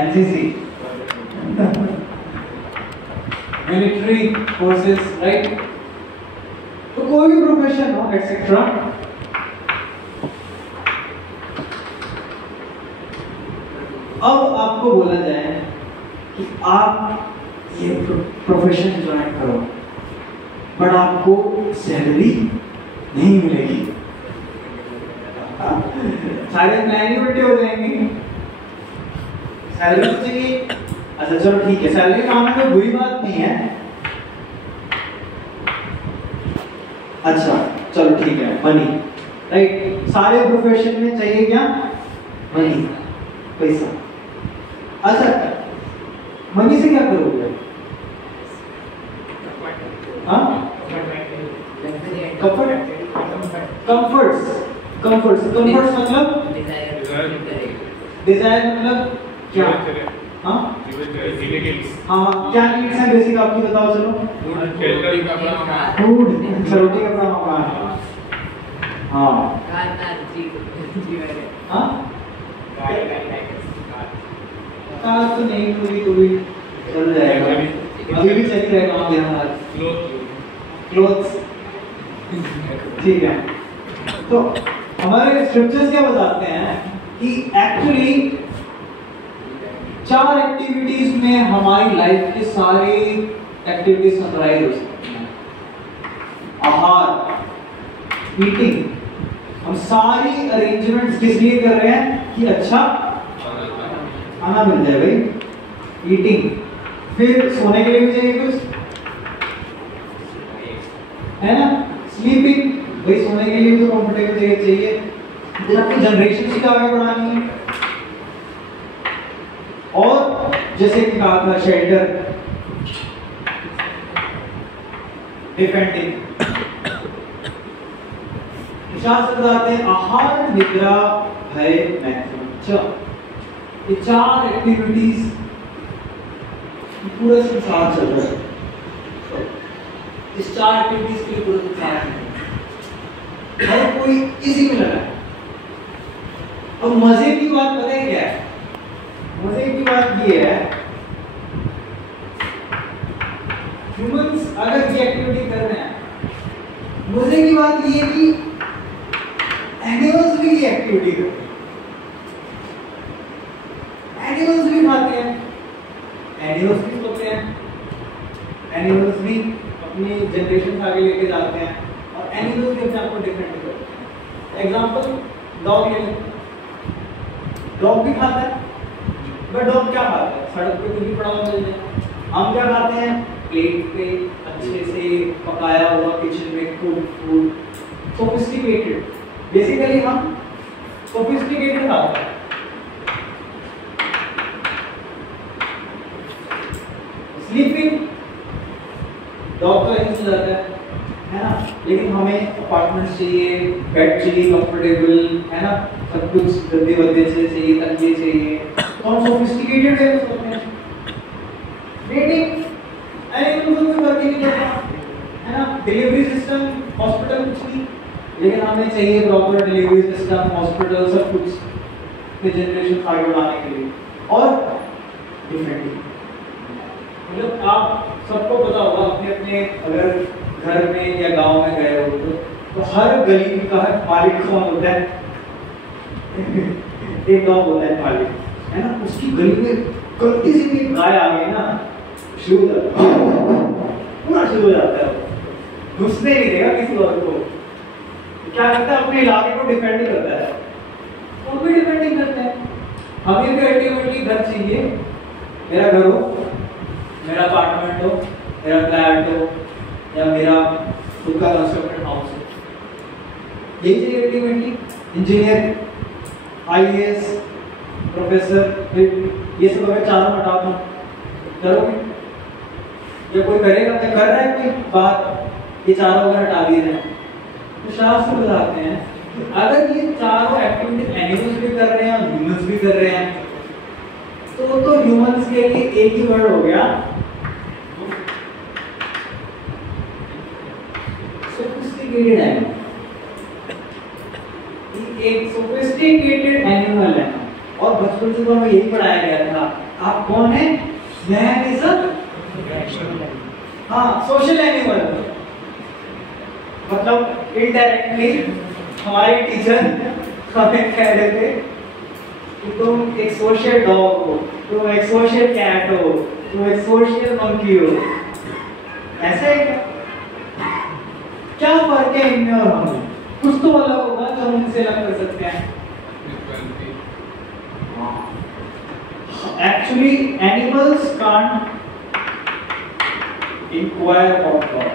NCC, military forces, right. तो कोई भी प्रोफेशन हो एक्सेट्रा। अब आपको बोला जाए कि आप ये प्रोफेशन ज्वाइन करो, बट आपको सैलरी नहीं मिलेगी, सारे प्लान ही उल्टे हो जाएंगे। सैलरी चाहिए, अच्छा चलो ठीक है, सैलरी कमाना कोई बुरी बात नहीं है। अच्छा चलो ठीक है, मनी, राइट। सारे प्रोफेशन में चाहिए क्या? मनी, पैसा। अच्छा मनी से क्या करोगे? हाँ, कंफर्ट्स मतलब डिजायर मतलब क्या? हाँ हाँ, क्या नीड्स हैं बेसिक आपकी, बताओ चलो। फूड, रोटी कपड़ा मकान। हाँ कार तो नहीं, कोई चल जाएगा, अभी भी चल रहेगा वहाँ यहाँ क्लोथ्स, ठीक है। तो हमारे स्क्रिप्चर्स क्या बताते हैं कि एक्चुअली 4 एक्टिविटीज में हमारी लाइफ के सारे एक्टिविटीज समराइज हो सकती हैं। आहार, ईटिंग, हम सारी अरेंजमेंट्स किस लिए कर रहे हैं कि अच्छा खाना मिल जाए भाई, ईटिंग। फिर सोने के लिए भी चाहिए कुछ, है ना, स्लीपिंग, भाई सोने के लिए तो कंफर्टेबल जगह चाहिए। फिर आपको जनरेशन की आगे बढ़ानी है, और जैसे कि कहा था शेल्टर, डिफेंडिंग, से बताते हैं आहार, निद्रा, भय, मैथुन। ये 4 एक्टिविटीज पूरा संसार चल रहा है। इस 4 एक्टिविटीज के लिए पूरा संसार हर कोई इसी में लगा है। अब मजे की बात पता है क्या है? मजे की बात ये है, ह्यूमंस अगर ये एक्टिविटी कर रहे हैं, मजे की बात ये है कि एनिमल्स भी ये एक्टिविटी करते हैं। एनिमल्स भी खाते हैं, एनिमल्स भी सोते हैं, एनिमल्स भी अपनी जनरेशन आगे लेके जाते हैं, और एनिमल्स भी अपने आप को डिफरेंट करते हैं। एग्जाम्पल डॉग ले लें, डॉग भी खाता है, बट डॉग क्या खाता है? सड़क पे कुछ भी पड़ा हुआ मिल जाए। हम क्या खाते हैं? प्लेट पे अच्छे से पकाया हुआ, किचन में कुक फूड, सोफिस्टिकेटेड। बेसिकली हम सोफिस्टिकेटेड खाते हैं। स्लीपिंग, डॉग तो ऐसे सो जाता है ना, लेकिन हमें अपार्टमेंट चाहिए, बेड चाहिए कंफर्टेबल, है ना, सब कुछ गद्दे वद्दे से चाहिए, तकिए चाहिए, तो हम सोफिस्टिकेटेड वे में सोते हैं। डेटिंग, एनिमल को कोई वर्क ही नहीं करता, है ना, डिलीवरी सिस्टम, हॉस्पिटल कुछ नहीं, लेकिन हमें चाहिए प्रॉपर डिलीवरी सिस्टम, हॉस्पिटल, सब कुछ जनरेशन आगे बढ़ाने के लिए। और डिफरेंटली मतलब आप सबको पता होगा, अपने अपने अगर घर में या गांव में गए हो तो हर गली का मालिक कौन होता है? एक गांव होता है मालिक, है ना, उसकी गली में गलती से भी गाय आ गई ना, शुरू हो जाता है, घुसने नहीं देगा किसी और को। क्या करता है? अपने इलाके को डिफेंड करता है, वो भी डिफेंडिंग करते हैं। हमें भी अल्टीमेटली घर चाहिए, मेरा घर हो, मेरा अपार्टमेंट हो, मेरा फ्लैट हो, या मेरा खुद का कंस्ट्रक्टेड हाउस हो, यही चाहिए अल्टीमेटली। इंजीनियर, आईएएस, प्रोफेसर, ये सब अगर चारों हटा दूं, करोगे? या कोई करेगा? क्या कर रहा है कोई बात? ये चारों अगर हटा दिए जाए तो शास्त्र बताते हैं कि अगर ये चारों एक्टिविटी एनिमल्स भी कर रहे हैं और ह्यूमंस भी कर रहे हैं, तो ह्यूमंस के लिए एक ही वर्ड हो गया, सोफिस्टिकेटेड एनिमल। एक सोफिस्टिकेटेड एनिमल है, और बचपन से तो हमें यही पढ़ाया गया था, आप कौन है? Man is a social animal. मतलब इनडायरेक्टली हमारे टीचर हमें कह रहे थे कि तुम एक सोशल डॉग हो, तुम एक सोशल कैट हो, तुम एक सोशल मंकी हो। ऐसा है क्या फर्क है इनमें और हमें? कुछ तो अलग होगा जो हम इनसे अलग कर सकते हैं। Actually, animals can't inquire about God.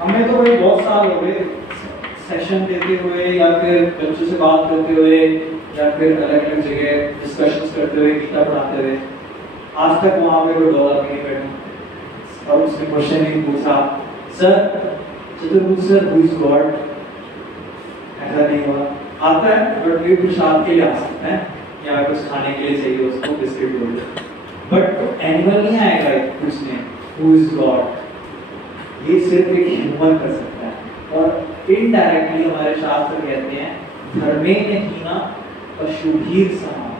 हमें तो भाई बहुत साल हो गए सेशन देते हुए या फिर बच्चों से बात करते हुए या फिर अलग अलग जगह डिस्कशंस करते हुए, गीता पढ़ाते हुए, आज तक वहाँ पे कोई डॉलर नहीं बैठा और उसने क्वेश्चन नहीं पूछा, सर चतुर्भुज सर हु इज गॉड? ऐसा नहीं हुआ। आता है बट वे प्रसाद के लिए आ सकते हैं या कुछ खाने के लिए चाहिए उसको बिस्किट बोल दे, बट एनिमल नहीं आएगा पूछने हु इज गॉड। ये सिर्फ एक ह्यूमन कर सकता है। और इनडायरेक्टली हमारे शास्त्र कहते हैं धर्मेण हीना पशुभीर समान,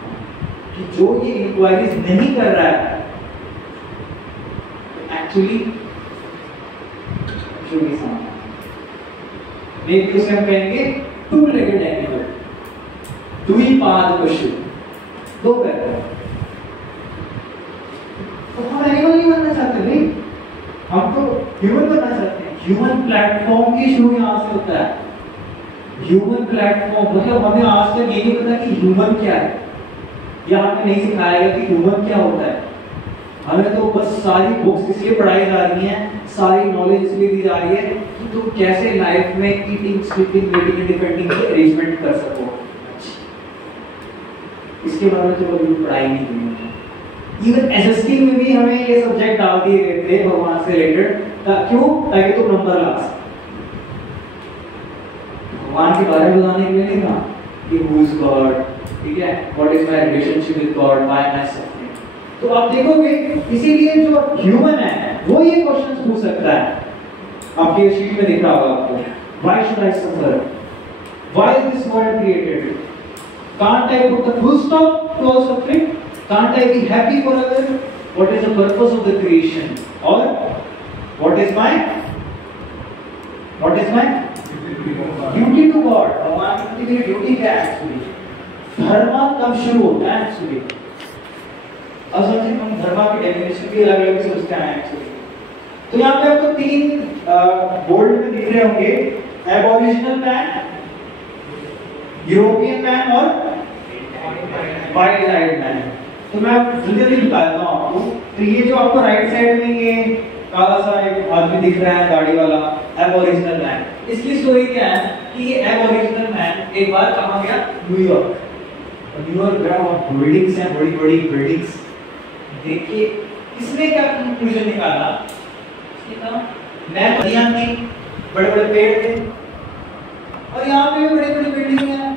कि जो ये इंक्वायरीज नहीं कर रहा है एक्चुअली पशु के समान। मेरे उसे हम कहेंगे टू लेगेड एनिमल, दुई पाद पशु, दो पैर। तो हम एनिमल नहीं बनना चाहते भाई, हम तो ह्यूमन बनना चाहते हैं। ह्यूमन प्लेटफॉर्म की शुरू यहाँ से होता है। ह्यूमन प्लेटफॉर्म मतलब हमें आज तक ये नहीं पता कि ह्यूमन क्या है, या हमें नहीं सिखाया गया कि ह्यूमन क्या होता है। हमें तो बस सारी बुक्स इसलिए पढ़ाई जा रही हैं, सारी नॉलेज इसलिए दी जा रही है कि तुम कैसे लाइफ में eating, sleeping, meeting and defending की अरेंजमेंट कर सको। इसके बारे में तो कभी पढ़ाई नहीं हुई। इवन एसएसटी में भी हमें ये सब्जेक्ट डाल दिए गए थे भगवान से रिलेटेड, क्यों? ताकि तुम नंबर ला सको। भगवान के बारे में बताने के लिए नहीं था कि हु इज गॉड, ठीक है, what is my relationship with God, why am I suffering. तो आप देखोगे इसीलिए जो ह्यूमन है वो ये क्वेश्चंस पूछ सकता है। आपके शीट में दिख रहा होगा आपको, why should I suffer, why is this world created, can't I put the full stop to all suffering, can't I be happy forever, what is the purpose of the creation, और what is my duty to God. भगवान की duty क्या है actually? धर्म कब शुरू होता है एक्चुअली? अब समझिए हम धर्म की डेफिनेशन भी अलग अलग सोचते हैं एक्चुअली। तो यहाँ पे आपको तीन बोल्ड में दिख रहे होंगे, एबोरिजिनल मैन, यूरोपियन मैन और वाइल्ड साइड मैन। तो मैं जल्दी जल्दी बता देता हूँ आपको। तो ये जो आपको राइट साइड में ये काला सा एक आदमी दिख रहा है दाढ़ी वाला, एबोरिजिनल मैन। इसकी स्टोरी क्या है कि ये एबोरिजिनल मैन एक बार कहाँ गया? न्यूयॉर्क। न्यूयॉर्क गया, वहाँ बिल्डिंग्स हैं, बड़ी बड़ी बिल्डिंग्स। देखिए इसने क्या कंक्लूजन निकाला, मैं बढ़िया नहीं, बड़े बड़े पेड़ थे और यहाँ पे भी बड़ी बड़ी बिल्डिंग है,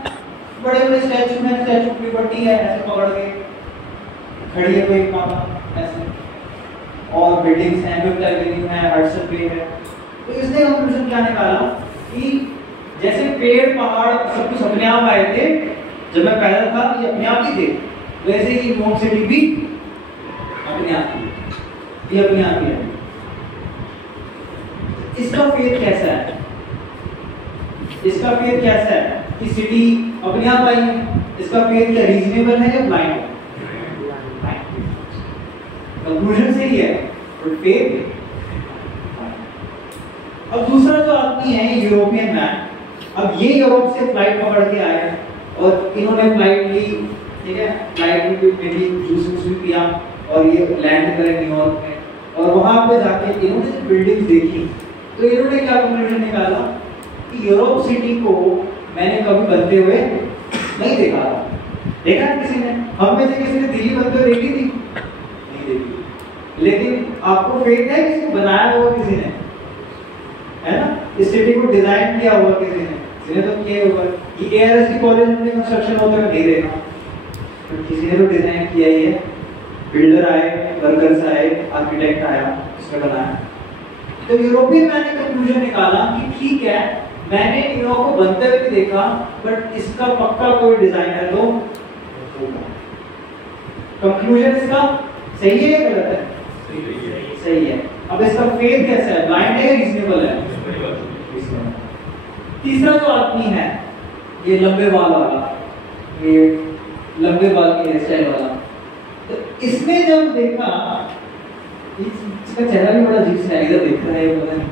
बड़े बड़े स्टैचू हैं, स्टैचू की पट्टी है, ऐसे पकड़ के खड़ी है कोई मामा ऐसे, और बिल्डिंग्स हैं, फिफ्थ एवेन्यू है, हडसन पे है। तो इसने कंक्लूजन क्या निकाला कि जैसे पेड़ पहाड़ सब कुछ अपने आप आए थे, जब मैं पैदा था ये अपने आप ही थे, वैसे ही मोन सिटी भी अपने आप ही, ये अपने आप ही है। इसका फेथ कैसा है? इसका फेथ कैसा है कि सिटी अपने आप आई है? इसका फेथ क्या रीजनेबल है या ब्लाइंड है? कंक्लूजन सही है बट फेथ। अब दूसरा जो आदमी है यूरोपियन मैन, अब ये यूरोप से फ्लाइट पकड़ के आए और इन्होंने फ्लाइट ली, ठीक है, फ्लाइट में भी जूस भी पिया और ये लैंड करे न्यूयॉर्क में। और वहां पे जाके इन्होंने जो बिल्डिंग देखी तो इन्होंने क्या कंक्लूजन निकाला कि यूरोप सिटी को मैंने कभी बनते हुए नहीं देखा। देखा किसी ने? हम में से किसी ने दिल्ली बनते हुए देखी थी? नहीं देखी। लेकिन आपको फेथ है कि इसको बनाया हुआ किसी ने, है ना? इस सिटी को डिजाइन किया हुआ किसी ने, जिन्हें तो किया हुआ। ये एआरएसटी कॉलेज में कंस्ट्रक्शन होता है नहीं देखा, तो किसी ने तो डिजाइन किया ही है। बिल्डर आए, वर्कर्स आए, आर्किटेक्ट आया, उसने बनाया। तो यूरोपियन मैन ने कंक्लूजन निकाला कि ठीक है, मैंने न्यूयॉर्क को बनते हुए देखा बट इसका पक्का कोई डिजाइनर तो कंक्लूजन इसका सही है या गलत है? सही है। अब इसका फेथ कैसा है, ब्लाइंड है या रीजनेबल है? तीसरा जो आदमी है ये लंबे बाल वाला, ये लंबे बाल की हेयर स्टाइल वाला, तो इसने जब देखा, इसका चेहरा भी बड़ा अजीब सा है, इधर देख रहा है पता नहीं,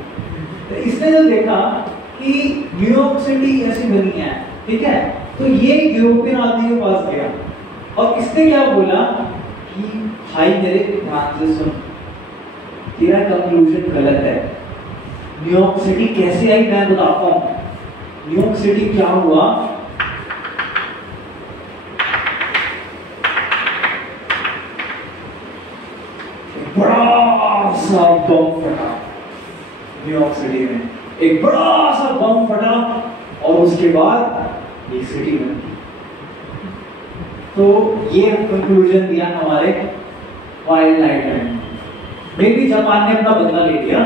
तो इसने जब देखा कि न्यूयॉर्क सिटी ऐसी बनी है, ठीक है, तो ये यूरोपियन आदमी के पास गया और इसने क्या बोला कि भाई मेरे ध्यान से सुन, तेरा कंक्लूजन गलत है। न्यूयॉर्क सिटी कैसे आई मैं बताता हूँ। न्यूयॉर्क सिटी क्या हुआ, बड़ा सा बम फटा न्यूयॉर्क सिटी में, एक बड़ा सा बम फटा और उसके बाद ये सिटी बन गई। तो ये कंक्लूजन दिया हमारे वाइल्ड नाइट में। मे भी जापान ने अपना बदला ले लिया,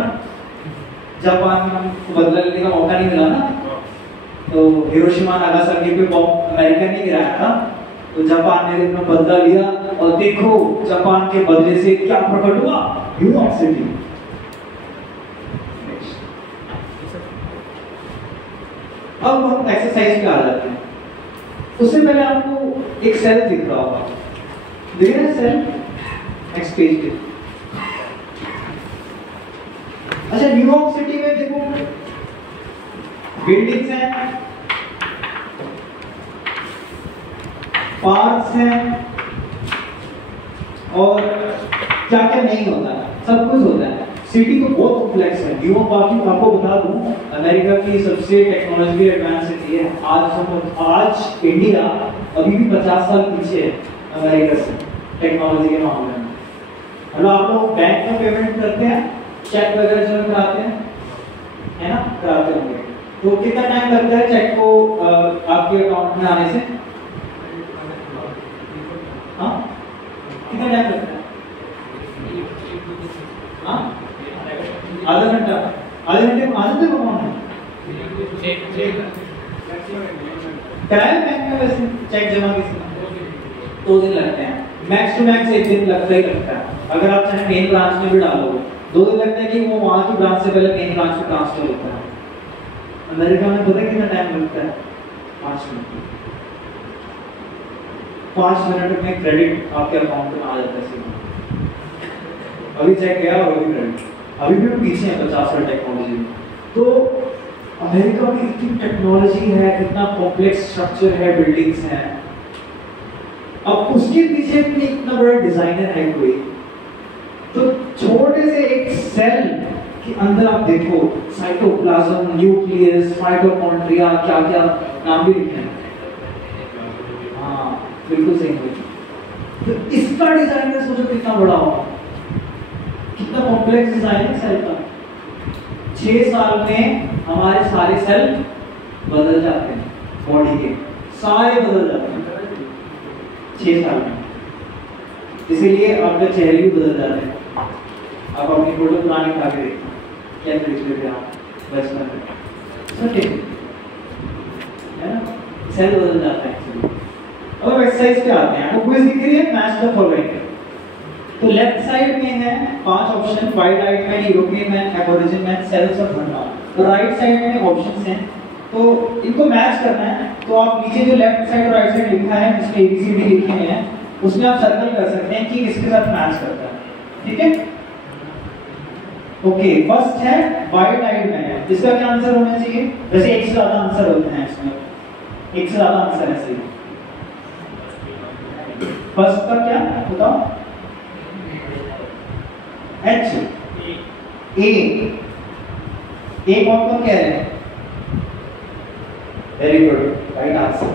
जापान को बदला लेने का मौका नहीं मिला ना, तो हिरोशिमा नागासाकी पे बम अमेरिका ने गिराया था, तो जापान ने अपना बदला लिया और देखो जापान के बदले से क्या प्रकट हुआ, न्यूयॉर्क सिटी। अब हम एक्सरसाइज पे आ जाते हैं। उससे पहले आपको एक सेल दिख रहा होगा, दिख रहा है सेल नेक्स्ट पेज पे। अच्छा, न्यूयॉर्क सिटी में देखो बिल्डिंग्स हैं, पार्क्स हैं और क्या क्या नहीं होता है, सब कुछ होता है। सिटी तो बहुत कॉम्प्लेक्स है। न्यूयॉर्क बाकी आपको बता दूं, अमेरिका की सबसे टेक्नोलॉजिकली एडवांस सिटी है। आज इंडिया अभी भी 50 साल पीछे है अमेरिका से टेक्नोलॉजी के मामले में। मतलब आप लोग बैंक में पेमेंट करते हैं, चेक वगैरह जमा कराते हैं, है ना, कराते होंगे, तो कितना टाइम लगता है चेक को आपके अकाउंट में आने से? हाँ, कितना टाइम लगता है? हाँ, आधा घंटा। आधे घंटे में आ जाते हो अकाउंट में? टाइम बैंक में वैसे चेक जमा किसका 2 दिन लगते हैं, मैक्स टू मैक्स 1 दिन लगता ही लगता है। अगर आप चाहे मेन ब्रांच में भी डालोगे 2 दिन लगता है कि वो वहां की ब्रांच से पहले मेन ब्रांच में ट्रांसफर होता है। अमेरिका में पता है कितना टाइम लगता है? 5 मिनट। 5 मिनट में क्रेडिट आपके अकाउंट में आ जाता है सीधा। अभी चेक किया और अभी क्रेडिट, अभी भी पीछे है 50 साल टेक्नोलॉजी में। तो अमेरिका में इतनी टेक्नोलॉजी है, इतना कॉम्प्लेक्स स्ट्रक्चर है, बिल्डिंग्स हैं, अब उसके पीछे भी इतना बड़ा डिजाइनर है कोई, तो छोटे से एक सेल के अंदर आप देखो साइटोप्लाज्म, न्यूक्लियस, माइटोकॉन्ड्रिया, क्या क्या नाम भी लिखे हैं। हाँ बिल्कुल सही है। तो इसका डिजाइनर सोचो कितना बड़ा होगा, कितना कॉम्प्लेक्स डिजाइन है सेल का। 6 साल में हमारे सारे सेल बदल जाते हैं, बॉडी के सारे बदल जाते हैं 6 साल में। इसीलिए आपके चेहरे भी बदल जाते हैं। आप अपनी फोटो पुरानी उठा के देखो, क्या देख लेते आप बचपन में, सच है ना, सेल बदल जाता है एक्चुअली। अब एक्सरसाइज पे आते हैं, आपको क्विज दिख रही है, मैच द फॉलोइंग। तो लेफ्ट साइड में है 5 option, wild night man, European man, aborigine man, cells of भंडार। तो राइट साइड में ऑप्शंस हैं, तो इनको मैच करना है। तो आप नीचे जो लेफ्ट साइड और राइट साइड लिखा है, जिसमें ABCD लिखे हुए हैं, उसमें आप सर्कल कर सकते हैं कि किसके साथ मैच करता है, ठीक है। ओके, फर्स्ट है वाइल्ड नाइट मैन। इसका क्या आंसर होना चाहिए? वैसे एक से ज्यादा आंसर होते हैं इसमें, एक से ज्यादा आंसर है सही। फर्स्ट का क्या बताओ? H, A, एक और कौन कह रहे हैं? Very good, right answer.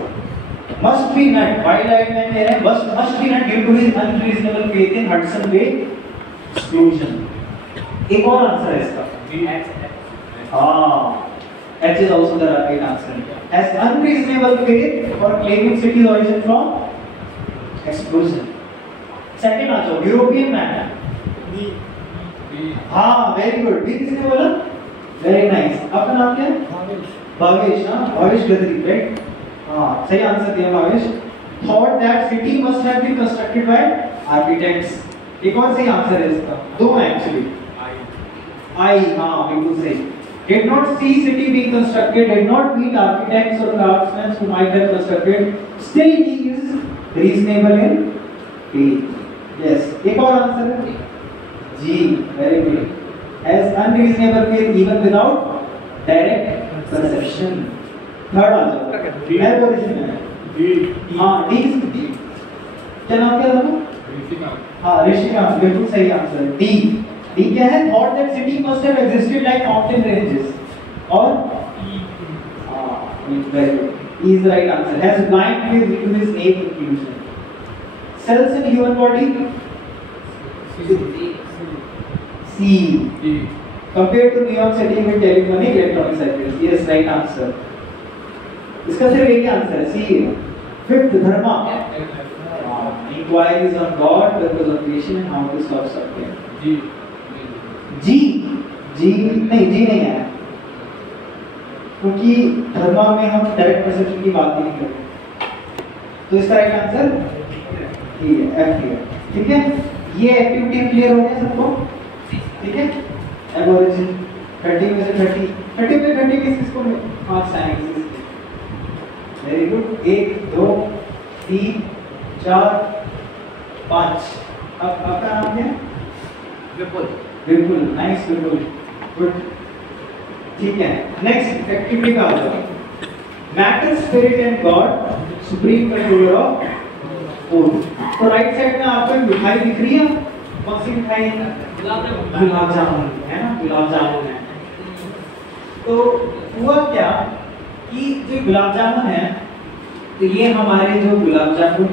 Must be nut, wild night man कह रहे हैं must be nut due to his unreasonable faith in Hudson Bay exclusion. एक और आंसर है इसका, हाँ, H is also the right answer. Has unreasonable faith for claiming city's origin from exclusion. Second आ जाओ, European man. हाँ very good, B किसने बोला? Very nice. आपका नाम क्या है? भावेश। हाँ भावेश गदरी, राइट। हाँ सही आंसर दिया Bhavesh. Thought that city must have been constructed by architects. एक और सही आंसर है इसका, दो है एक्चुअली। आई, हाँ बिल्कुल सही। Did not see city being constructed, did not meet architects or craftsmen who might have constructed. Still he is reasonable in B. Yes. एक और आंसर है G. Very good. Has unreasonable fear even without direct perception. Third answer है origin है D. हाँ D. क्या नाम क्या था? ऋषिकांत। हाँ ऋषिकांत, बिल्कुल सही आंसर है D. D क्या है? Thought that city must have existed like mountain ranges. और very good. E is the right answer. Has blind faith due to his name inclusion. Cells in human body? C. Compared to New York City with telephonic electronic circuits. Yes, right answer. इसका सिर्फ एक ही answer है C. Fifth, Dharma. Inquiries on God, purpose of creation and how to solve something. जी नहीं है, क्योंकि धर्मा में हम direct perception की बात नहीं करते, तो इसका राइट आंसर ठीक है, F है। ठीक है, ये एक्टिविटी क्लियर हो गया सबको? ठीक है, एवरेज 30 में से 30 किसको मार्क्स आएंगे? Very good. 1 2 3 4 5। अब आपका नाम क्या है? बिल्कुल नाइस, बिल्कुल गुड। ठीक है, नेक्स्ट एक्टिविटी का आ जाओ। Matter, spirit and God supreme controller of food. तो राइट साइड में आपको मिठाई दिख रही है, कौन सी मिठाई है? गुलाब जामुन है ना, गुलाब जामुन है। तो हुआ क्या कि जो गुलाब जामुन है, तो ये हमारे जो गुलाब जामुन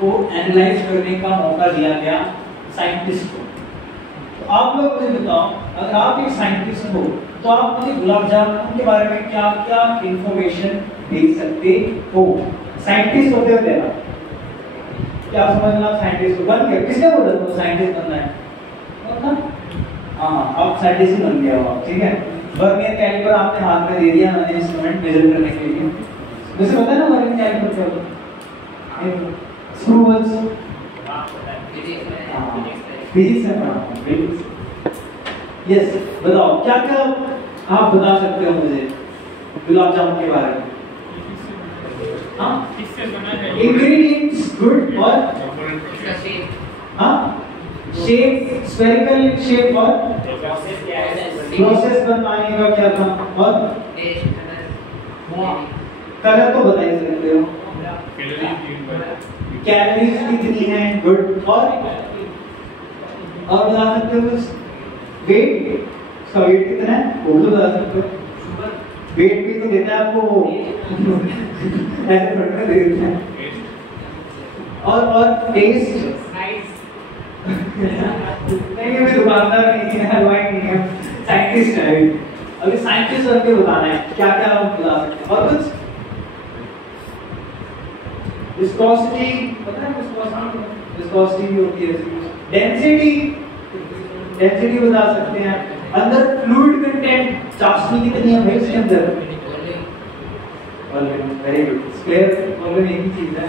को एनालाइज करने का मौका दिया गया साइंटिस्ट को। तो आप लोग मुझे बताओ, अगर आप एक साइंटिस्ट हो तो आप मुझे गुलाब जामुन के बारे में क्या क्या इंफॉर्मेशन दे सकते हो? साइंटिस्ट होते हो ना, क्या समझना? साइंटिस्ट बन गए, किसने बोला था साइंटिस्ट बनना है? हाँ, आप साइंटिस्ट बन गया हो, ठीक है। वर्नियर कैलिपर आपने हाथ में दे दिया, मैंने इंस्ट्रूमेंट मेजर करने के लिए। मुझे पता है ना वर्नियर कैलिपर क्या होता है? स्क्रू होल्स, फिजिक्स में पढ़ा। यस, बताओ क्या क्या आप बता सकते हो मुझे गुलाब जामुन के बारे में? हाँ, इंग्रेडिएंट्स गुड, और हाँ शेप, स्फेरिकल शेप, और प्रोसेस बनाने का क्या था, और कलर तो बता ही सकते हो। कैलोरीज कितनी है, गुड, और बता सकते हो वेट, उसका वेट कितना है वो भी बता सकते हो। वेट भी तो देता है आपको वो ऐसे थोड़ा दे देता है। और टेस्ट नहीं, मैं दुकानदार नहीं है, हलवाई नहीं है, साइंटिस्ट है। अभी साइंटिस्ट करके बताना है क्या क्या आप बता सकते हैं। और कुछ विस्कोसिटी, पता है विस्कोसिटी भी होती है। डेंसिटी बता सकते हैं। अंदर फ्लूइड कंटेंट, चाशनी कितनी है भाई इसके अंदर? Very good. स्क्वायर वॉल्यूम एक ही चीज है,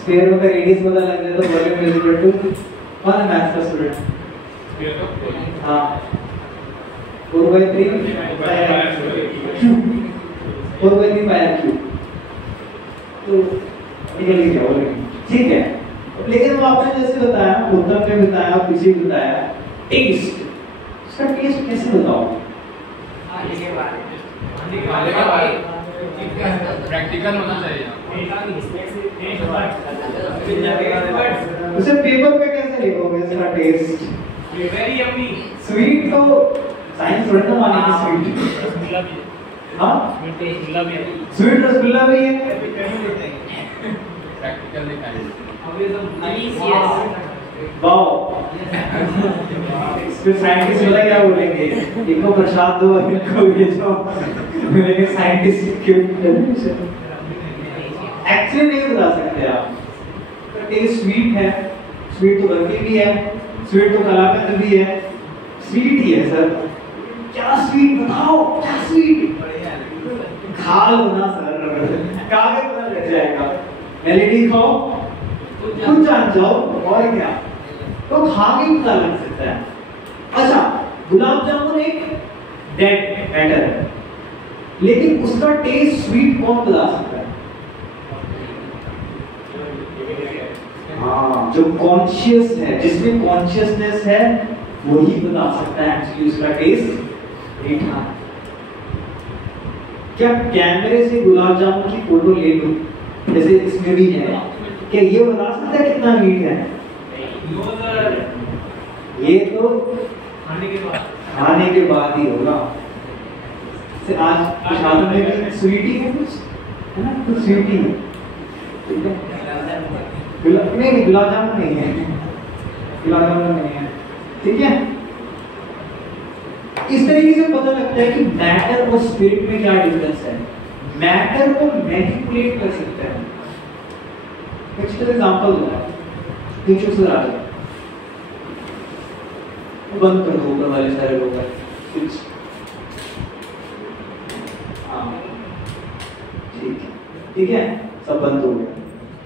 स्क्वायर में रेडियस पता लग जाए तो वॉल्यूम इज इक्वल टू, कौन है मैथ्स का स्टूडेंट? हाँ, 4/3 क्यूब। तो निकल ही गया वॉल्यूम, ठीक है। लेकिन वो आपने जैसे बताया, उत्तम ने बताया, पीछे बताया, टेस्ट, इसका टेस्ट कैसे बताओ? प्रैक्टिकल होना चाहिए। उसे पेपर पे कैसे लिखोगे इसका टेस्ट? Very yummy. स्वीट तो साइंस थोड़ी ना मानेगी स्वीट। हाँ, स्वीट रसगुल्ला भी है। प्रैक्टिकल दिखाइए। वाओ, फिर साइंटिस्ट वाला क्या बोलेंगे? इनको प्रसाद दो, इनको ये जो बोलेंगे साइंटिस्ट क्यों? एक्चुअली नहीं बता सकते आप। टेस्ट स्वीट है, स्वीट तो बर्फी भी है, स्वीट तो कलाकंद भी है, स्वीट ही है सर। क्या स्वीट बताओ, क्या स्वीट? खा लो ना सर, कागज पर लग जाएगा। एलईडी खाओ, खुद जान जाओ और क्या, तो खा के पता लग सकता है। अच्छा, गुलाब जामुन एक डेड मैटर है, लेकिन उसका टेस्ट स्वीट कौन बता सकता है? हाँ, जो कॉन्शियस है, जिसमें कॉन्शियसनेस है, वही बता सकता है एक्चुअली उसका टेस्ट मीठा है। क्या कैमरे से गुलाब जामुन की फोटो ले लूं, जैसे इसमें भी है, क्या ये बता सकता है कितना मीठ है? ये तो खाने के बाद ही होगा। से आज प्रसाद में भी स्वीट ही है कुछ, है ना, कुछ स्वीट ही है, ठीक है। नहीं, गुलाब जामुन नहीं है, गुलाब जामुन नहीं है, ठीक है। इस तरीके से पता लगता है कि मैटर और स्पिरिट में क्या डिफरेंस है। मैटर को मैनिपुलेट कर सकते हैं। कुछ एग्जांपल दूंगा, तीन से आ जाए, बंद कर दो ऊपर वाले सारे लोग स्विच। हाँ ठीक है, ठीक है, सब बंद हो गया,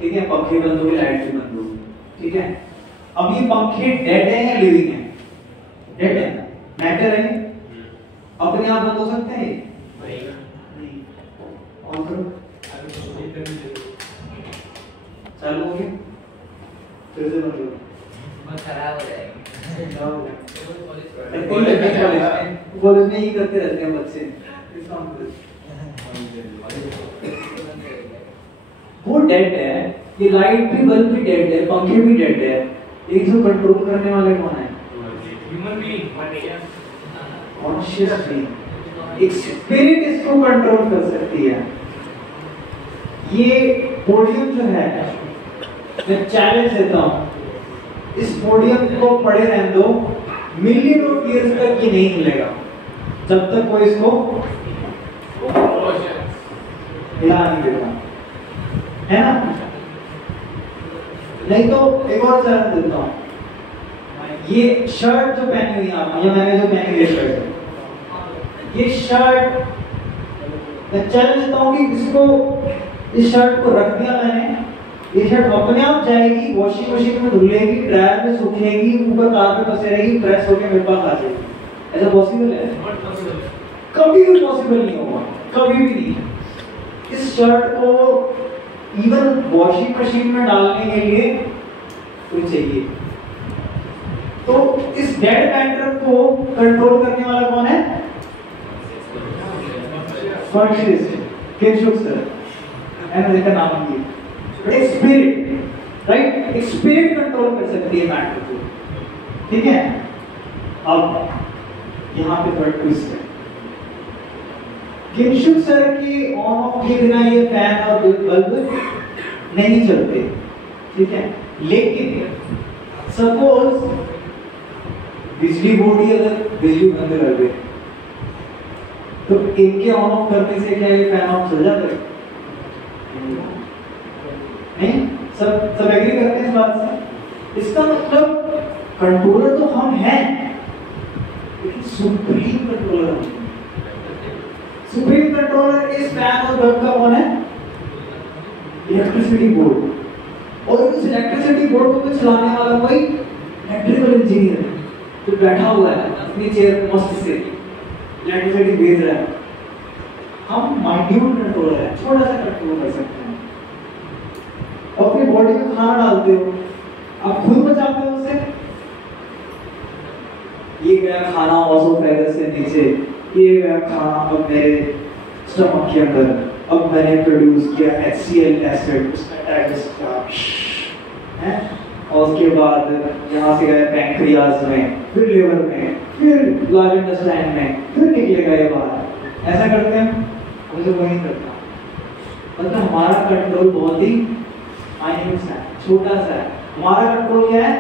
ठीक है, पंखे बंद हो गए, लाइट भी बंद हो गई, ठीक है। अब ये पंखे डेड है या लिविंग है? डेड है, मैटर है, अपने आप बंद हो सकते हैं? नहीं। ऑन करो, चालू हो गया, फिर से बंद हो गया, खराब हो जाएगी। कॉलेज में ही करते रहते हैं बच्चे, वो डेड है, ये लाइट भी, बल्ब भी डेड है, पंखे भी डेड है, एक जो कंट्रोल करने वाले कौन है? ह्यूमन बीइंग, कॉन्शियस बीइंग, एक स्पिरिट इसको कंट्रोल कर सकती है। ये पोडियम जो है, मैं चैलेंज देता हूं, इस पोडियम को पड़े रहने दो, मिलियन ऑफ ईयर्स तक ये नहीं हिलेगा, जब तक कोई इसको हिला नहीं देता, है ना। नहीं तो एक और चैलेंज देता हूं, ये शर्ट जो पहनी हुई है आप, या मैंने जो पहनी हुई शर्ट, ये शर्ट मैं चैलेंज देता हूं कि इसको, इस शर्ट को रख दिया मैंने, ये शर्ट अपने आप जाएगी, वॉशिंग मशीन में धुलेगी, ड्रायर में सूखेगी, ऊपर कार पे बसे रहेगी, प्रेस होके मेरे पास आ जाएगी। ऐसा पॉसिबल है? कभी भी पॉसिबल नहीं होगा, कभी भी नहीं। इस शर्ट को इवन वॉशिंग मशीन में डालने के लिए कोई चाहिए। तो इस डेड मैटर को कंट्रोल करने वाला कौन है? कॉन्शियस, किनशुक सर, एंड का नाम है एक स्पिरिट, राइट। एक स्पिरिट कंट्रोल कर सकती है मैटर को, ठीक है। अब यहाँ पे थोड़ा ट्विस्ट है, किनशुक सर की ऑन ऑफ के बिना ये फैन और बल्ब नहीं चलते, ठीक है। लेकिन सपोज बिजली बोर्ड ही अगर बिजली बंद कर दे, तो एक के ऑन ऑफ करने से क्या ये फैन ऑफ चल जाता है? नहीं, सब एग्री करते हैं इस बात से। इसका मतलब कंट्रोलर तो हम हैं, लेकिन सुप्रीम कंट्रोलर हम। सुप्रीम कंट्रोलर इस फैन और बल्ब का कौन है? Electricity board. और उस इलेक्ट्रिसिटी बोर्ड को चलाने वाला कोई इलेक्ट्रिकल इंजीनियर है, जो बैठा हुआ है अपनी चेयर मस्त से इलेक्ट्रिसिटी भेज रहा है। हम माइन्यूट कंट्रोलर है, छोटा सा कंट्रोल कर सकते हैं। अपनी बॉडी में खाना डालते हो, आप खुद बचाते हो उससे। ये गया खाना ऑसोफेगस से नीचे, ये गया खाना अब मेरे स्टमक के अंदर, अब मैंने प्रोड्यूस किया HCl एसिड, उसका डाइजेस्ट है, और उसके बाद यहाँ से गया पैंक्रियाज में, फिर लिवर में, फिर लार्ज इंटेस्टाइन में, फिर निकलेगा ये बाहर। ऐसा करते हैं, मुझे वो नहीं करता। मतलब हमारा कंट्रोल बहुत ही माइन्यूट सा है, छोटा सा है। हमारा कंट्रोल क्या है?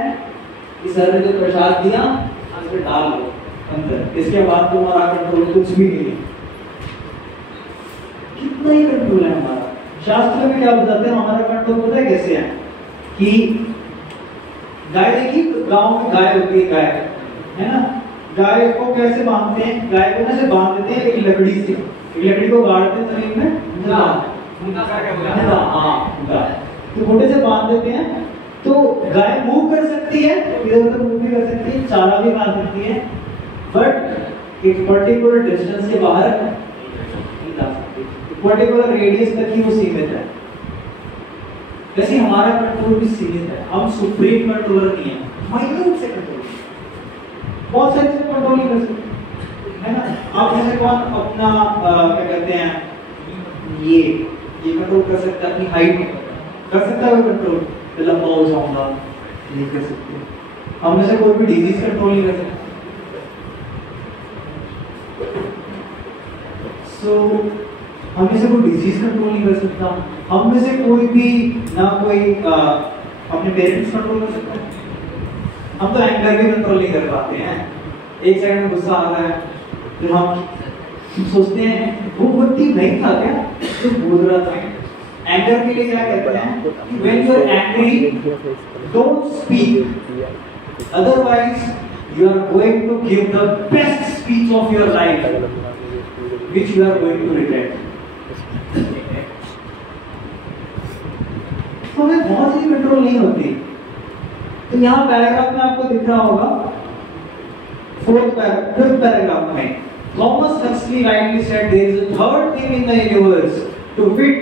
इस सर ने जो प्रसाद दिया उसमें डाल दो अंदर, इसके बाद तुम्हारा कंट्रोल कुछ भी नहीं है। कितना ही कंट्रोल है हमारा। शास्त्र में क्या बताते हैं हमारा कंट्रोल पता है कैसे है? कि गाय देखिए, गांव में गाय होती है, गाय है ना, गाय को कैसे बांधते हैं? गाय को कैसे बांध देते हैं? एक लकड़ी से, एक लकड़ी को गाड़ते हैं जमीन में, हाँ, तो घोड़े से बांध देते हैं। तो गाय मूव कर सकती है, इधर उधर मूव भी कर सकती है, चारा भी खा सकती है, बट एक पर्टिकुलर डिस्टेंस के बाहर नहीं जा सकती, पर्टिकुलर रेडियस तक ही वो सीमित है। वैसे हमारा कंट्रोल भी सीमित है, हम सुप्रीम कंट्रोलर नहीं है, माइन्यूट से कंट्रोल, बहुत सारे से कंट्रोल नहीं कर सकते, है ना। आप जैसे कौन अपना क्या कहते हैं ये कंट्रोल कर सकता है, अपनी हाइट कर सकता है वो कंट्रोल, लंबा हो जाऊंगा, नहीं कर सकते। हम में से कोई भी डिजीज कंट्रोल नहीं कर सकता। हम में से कोई डिजीज कंट्रोल नहीं कर सकता, हम में से कोई भी ना कोई अपने पेरेंट्स कंट्रोल कर सकता है। हम तो एंगर भी कंट्रोल नहीं कर पाते हैं, एक सेकंड में गुस्सा आता है, फिर हम सोचते हैं वो व्यक्ति नहीं था क्या जो बोल रहा था। एंगर के लिए क्या कहते हैं, when you are angry don't speak, otherwise you are going to give the best speech of your life which you are going to regret। तो हमें बहुत ही कंट्रोल नहीं होती। तो यहाँ पैराग्राफ में आपको दिख रहा होगा, फिफ्थ पैराग्राफ में Thomas Huxley rightly said there is a third thing in the universe, to wit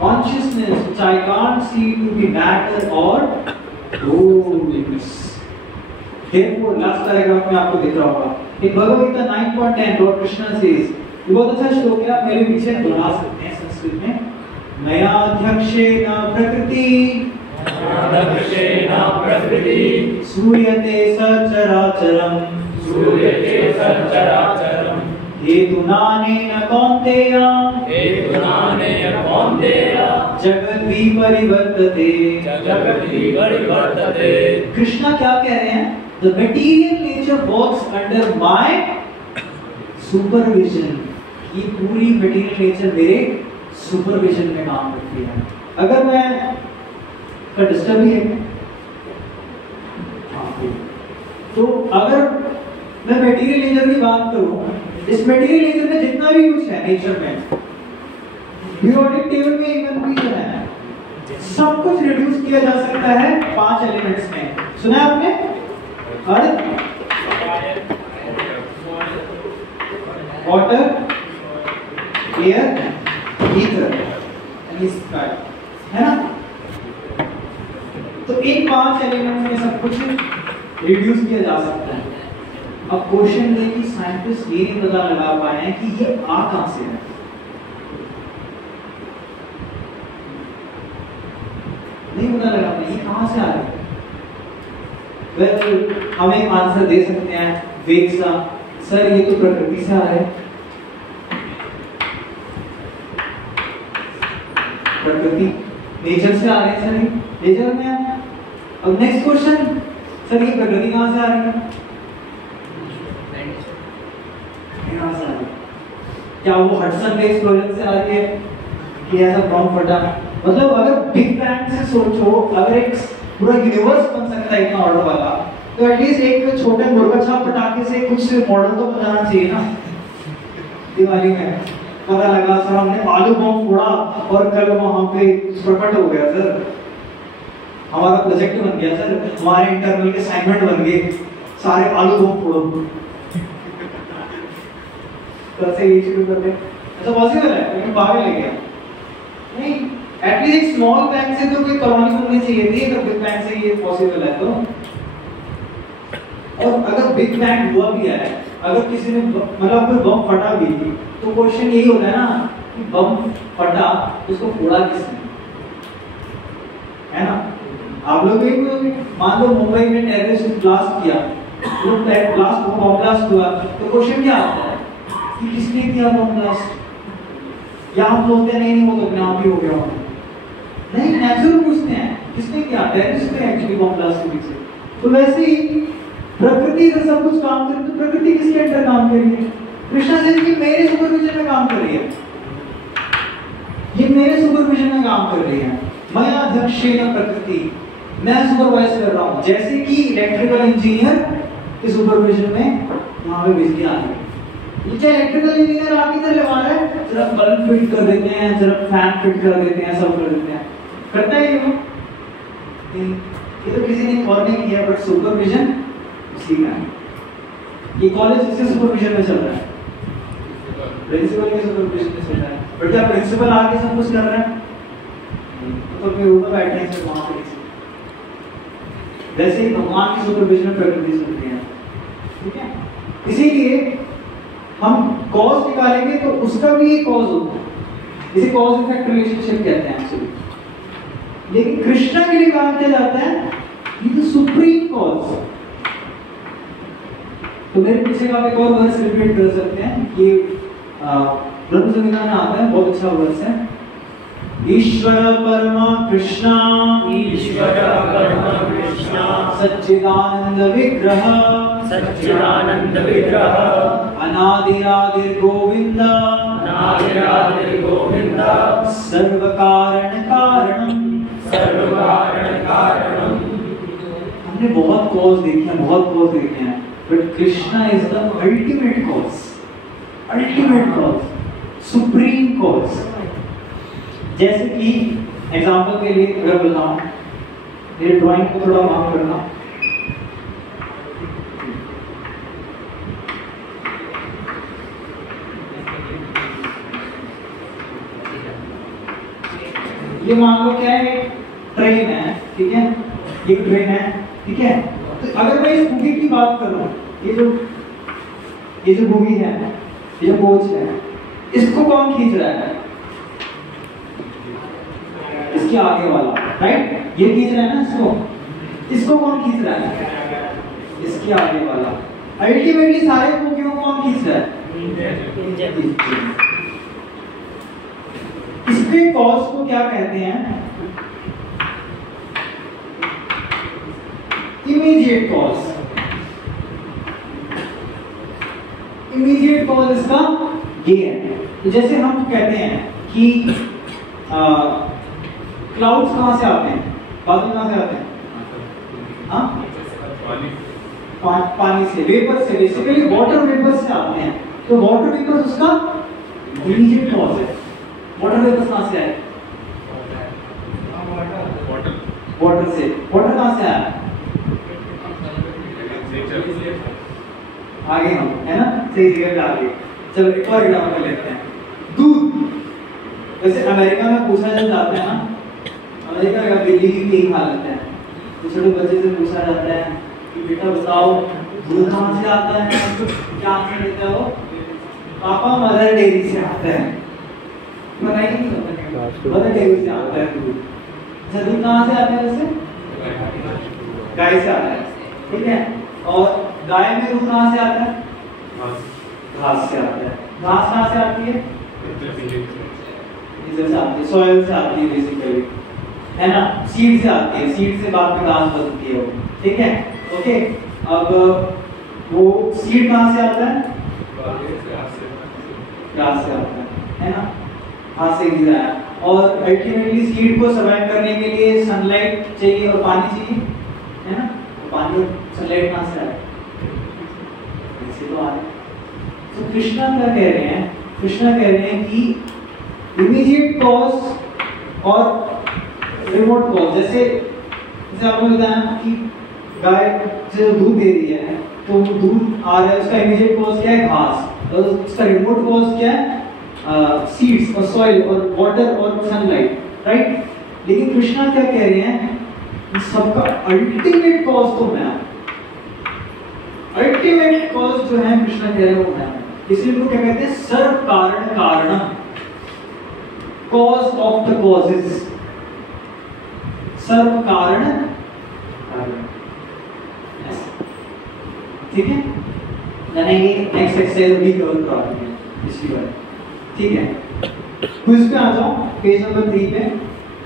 consciousness, which I can't see to be matter or rules। Therefore last paragraph में आपको दिख रहा होगा in Bhagavad Gita 9.10 Lord Krishna says, ये बहुत अच्छा श्लोक है, आप मेरे पीछे दोहरा सकते हैं संस्कृत में, मयाध्यक्षेण प्रकृति सूयते सचराचरम् हेतुनानेन कौन्तेय जगद् परिवर्तते। कृष्णा क्या कह रहे हैं, the material nature works under my supervision। ये पूरी मटेरियल नेचर मेरे सुपरविजन में काम करती है। अगर मैं का डिस्टर्ब ही है, तो अगर मैं मटेरियल नेचर की बात करूं, इस मटेरियल नेचर में जितना भी कुछ है नेचर में, पीरियोडिक टेबल में इवन भी जो है सब कुछ रिड्यूस किया जा सकता है 5 एलिमेंट्स में। सुना है आपने? Earth, water, air, ether and sky, है ना। तो इन 5 एलिमेंट्स में सब कुछ रिड्यूस किया जा सकता है। अब क्वेश्चन ये कि साइंटिस्ट ये नहीं पता लगा पाए हैं कि ये आ कहां से है। नहीं पता लगा पाए ये कहां से आ रहा है। वेल हम एक आंसर दे सकते हैं वेग सा, सर ये तो प्रकृति से आ रहा है, प्रकृति नेचर से आ रहे हैं सर, नेचर में है। अब नेक्स्ट क्वेश्चन, सर ये प्रकृति कहां से आ रही है, क्या वो हडसन के एक्सप्लोजन से आ रही है कि ऐसा बॉम्ब फटा। मतलब अगर बिग बैंग से सोचो, अगर एक पूरा यूनिवर्स बन सकता है इतना ऑर्डर वाला, तो एटलीस्ट एक छोटे मुर्गा पटाखे से कुछ मॉडल तो बनाना चाहिए ना। दिवाली में पता लगा सर हमने आलू बम फोड़ा और कल वहां पे प्रकट हो गया सर, हमारा प्रोजेक्ट बन गया सर, हमारे इंटरनल के असाइनमेंट बन गए, सारे आलू बम फोड़ो, तो ऐसे ये शुरू करते हैं। ऐसा पॉसिबल है, लेकिन पागल है क्या? नहीं, एटलीस्ट एक स्मॉल बैंग से तो कोई कॉलोनी बननी चाहिए थी, अगर बिग बैंग से ये पॉसिबल है तो। और अगर बिग बैंग हुआ भी है, अगर किसी ने मतलब कोई बम फटा भी, तो क्वेश्चन यही होता है ना कि बम फटा उसको फोड़ा किसने, है ना। आप लोग भी मान लो मुंबई में टेररिस्ट ब्लास्ट किया, तो ब्लास्ट बम ब्लास्ट हुआ, तो क्वेश्चन क्या आता है कि किसने किया बम ब्लास्ट, या हम बोलते नहीं वो तो अपने आप ही हो गया होगा। नहीं, नेचुरल पूछते हैं किसने किया, टेररिस्ट ने एक्चुअली बम ब्लास्ट के पीछे। तो वैसे ही प्रकृति का सब कुछ काम करे, तो प्रकृति किसके अंडर काम कर रही है? कृष्णा जी की मेरे सुपरविजन में काम कर रही है, ये मेरे सुपरविजन में काम कर रही है। मैं अध्यक्षेण प्रकृति, मैं सुपरवाइज कर रहा हूँ। जैसे कि इलेक्ट्रिकल इंजीनियर के सुपरविजन में यहाँ पे बिजली आ रही है, ये इलेक्ट्रिकल इंजीनियर आके इधर लगा रहा है, जरा बल्ब फिट कर देते हैं, जरा फैन फिट कर देते हैं, सब कर देते हैं, करता है ये ये तो किसी ने और नहीं किया, बट सुपरविजन उसी का है। ये कॉलेज किसके सुपरविजन में चल रहा है? प्रिंसिपल के सुपरविजन में चल रहा है। बट क्या प्रिंसिपल आके सब कुछ कर रहा है? तो फिर ऊपर बैठने से वहां पे वैसे ही भगवान की सुपरविजन में प्रकृति चलती है, ठीक है? इसीलिए हम कॉज निकालेंगे तो उसका भी एक कॉज होता है, इसे कॉज इफेक्ट रिलेशनशिप कहते हैं एक्चुअली। लेकिन कृष्णा के लिए कहा क्या जाता है? ये तो सुप्रीम कॉज। तो मेरे पीछे का एक और वर्स रिपीट कर सकते हैं कि ब्रह्म संहिता में आता है, बहुत अच्छा वर्स है। ईश्वर परमा कृष्णा, ईश्वर परम कृष्ण सच्चिदानंद विग्रह, सच्चिदानंद विग्रह अनादिरादिर गोविंद, नादिरादिर गोविंद सर्व कारण कारणम, सर्व कारण कारणम। हमने बहुत कॉज देखे हैं, बहुत कॉज देखे हैं, but Krishna is the ultimate cause, ultimate cause, supreme cause. जैसे कि एग्जांपल के लिए अगर बताऊं, मेरे ड्राइंग को थोड़ा माफ करना, ये मान लो क्या है, एक ट्रेन है, ठीक है? एक ट्रेन है, ठीक है? तो अगर मैं इस बोगी की बात करूं, ये जो बोगी है, ये जो कोच है, इसको कौन खींच रहा है? इसके आगे वाला, राइट? ये खींच रहा है ना इसको, इसको कौन खींच रहा है? इसके आगे वाला। अल्टीमेटली सारे बोगियों को कौन खींच रहा है? इसके कॉज को क्या कहते हैं? Immediate cause. इमीडिएट कॉज इसका ये है। तो जैसे हम कहते हैं कि क्लाउड्स कहां से आते हैं? बादल कहां से आते हैं? हाँ, पानी से, वेपर से, बेसिकली वाटर वेपर से आते हैं। तो वाटर वेपर उसका इमीडिएट कॉज है। वाटर वेपर कहां से आए? वाटर से। वाटर कहां से आया? आगे हम, है ना? सही जगह पे आ गए। चलो एक और एग्जांपल लेते हैं, दूध। वैसे अमेरिका में पूछा जाता है ना, अमेरिका का दिल्ली की यही हालत है, तो छोटे बच्चे से पूछा जाता है कि बेटा बताओ दूध कहाँ से आता है? क्या आंसर देता है वो? पापा मदर डेयरी से आता है। पता ही नहीं चलता, मदर डेयरी से आता है दूध। अच्छा, दूध कहाँ से आता है? वैसे गाय से आता है, ठीक है? और गाय में दूध कहाँ से आता है? घास से आता है। घास कहाँ से आती है? इधर से आती है, सॉइल से आती है बेसिकली, है ना? सीड से आती है, सीड से बाद में घास बनती है वो, ठीक है? ओके, अब वो सीड कहाँ से आता है? घास से आता है ना? घास से गिरा है। और अल्टीमेटली सीड को सर्वाइव करने के लिए सनलाइट चाहिए और पानी चाहिए, है ना? तो पानी और सनलाइट कहाँ से आए? इससे तो आ रहे। तो कृष्णा क्या कह रहे हैं? कृष्णा कह रहे हैं कि इमीडिएट कॉज और रिमोट कॉज, जैसे आपने बताया कि गाय जो दूध दे रही है, तो दूध आ रहा है, उसका इमीडिएट कॉज क्या है? घास। और उसका रिमोट कॉज क्या है? सीड्स और सॉइल और वाटर और सनलाइट, राइट? लेकिन कृष्णा क्या कह रहे हैं? सबका अल्टीमेट कॉज तो मैं, अल्टीमेट कॉज जो है कृष्णा कह रहे हैं वो मैं। इसलिए वो क्या कहते हैं? सर्व कारण कारणम, कॉज ऑफ द कॉजेस, सर्व कारण कारण, ठीक है? मैंने ये नेक्स्ट एक्सरसाइज भी कवर करा दी है पिछली बार, ठीक है? क्विज पे आ जाओ, पेज नंबर 3 पे।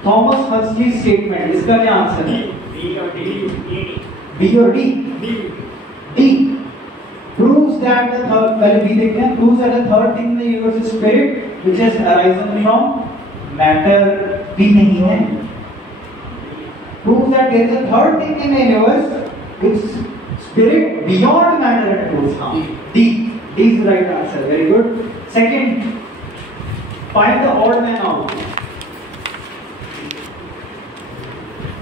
थॉमस हक्सली स्टेटमेंट, इसका क्या आंसर है? बी और D? D proves that the third, पहले बी देखते हैं, proves that the third thing in the universe is spirit which has arisen from matter, B नहीं है। proves that there is a third thing in the universe which is spirit beyond matter and force, D is the right answer, very good. Second, find the odd man out,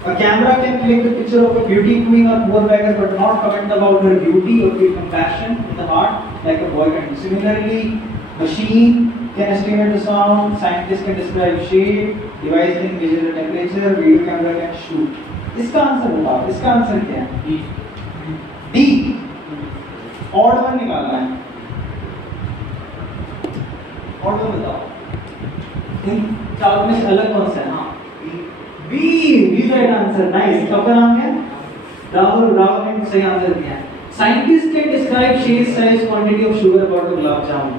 A camera can click the picture of a beauty queen or poor beggar, but not comment about her beauty or feel compassion in the heart like a boy can. Similarly, machine can estimate the sound, scientists can describe shape, device can measure the temperature, video camera can shoot. इसका answer बताओ, इसका answer क्या है? D. Odd one निकालना है। Odd one बताओ, इन चारों में से अलग कौन सा है? हाँ, B is right answer. Nice. आपका नाम क्या है? राहुल ने सही आंसर दिया है। Scientists can describe shape, size, quantity of sugar about the gulab jamun.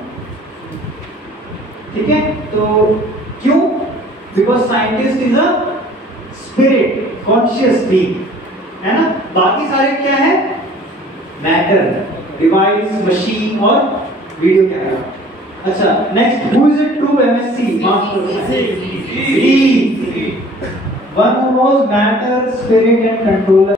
ठीक है? तो क्यों? Because scientist is a spirit, conscious being, है ना? बाकी सारे क्या है? Matter, device, machine और video camera. अच्छा, next, who is a true MSc? Master. One who knows matter, spirit and controller.